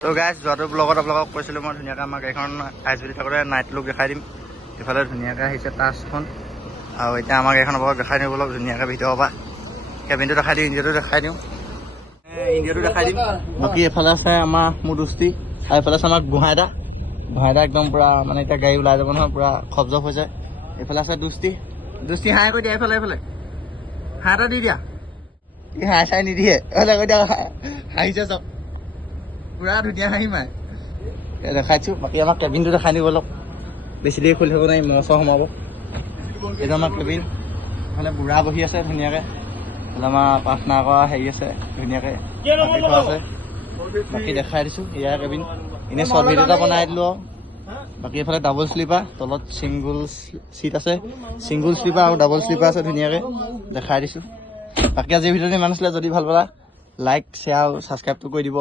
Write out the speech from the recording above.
তো গাইজ যোৱাটো ব্লগত আপোনালোকক কৈছিলোঁ মই ধুনীয়াকৈ আমাৰ গাড়ীখন আইচবিটি থাকোঁতে নাইট লুক দেখাই দিম। ইফালে ধুনীয়াকৈ আহিছে টাচখন আৰু এতিয়া আমাৰ গাড়ীখন আপোনালোকক দেখাই দিওঁ অলপ ধুনীয়াকৈ ভিতৰৰ পৰা কেবিনটো দেখাই দিওঁ, ইঞ্জিনটো দেখাই দিওঁ, ইঞ্জিনটো দেখাই দিম। বাকী এফালে আছে আমাৰ মোৰ দুষ্টি আৰু এফালে আছে আমাৰ গোহাঁইদা একদম পূৰা মানে এতিয়া গাড়ী ওলাই যাব নহয়, পূৰা খবজব হৈছে। এইফালে আছে দুষ্টি হাঁহ কৈ দিয়া, এইফালে হাঁহ এটা দি দিয়া। ই হাঁহ চাই নিদিয়ে কৈ দিয়া, হাঁহিছে চব পুৰা ধুনীয়া হাঁহি মাৰে দেখাইছোঁ। বাকী আমাৰ কেবিনটো দেখাই দিব অলপ, বেছি দেৰি খুলি থ'ব নোৱাৰি, মহ চহ সোমাব। এইটো আমাৰ কেবিন, এইফালে বুঢ়া বহি আছে ধুনীয়াকৈ, এইফালে আমাৰ প্ৰাৰ্থনা কৰা হেৰি আছে ধুনীয়াকৈ থোৱা আছে। বাকী দেখাই দিছোঁ ইয়াৰ কেবিন, এনেই শ্বৰ্ট ভিডিঅ' এটা বনাই দিলোঁ আৰু। বাকী এইফালে ডাবল শ্লিপাৰ, তলত ছিংগুল চিট আছে, ছিংগুল শ্লিপাৰ আৰু ডাবল শ্লিপাৰ আছে ধুনীয়াকৈ দেখাই দিছোঁ। বাকী আজি ভিডিঅ'টো ইমান আছিলে, যদি ভাল পালা লাইক শ্বেয়াৰ আৰু ছাবস্ক্ৰাইবটো কৰি দিব।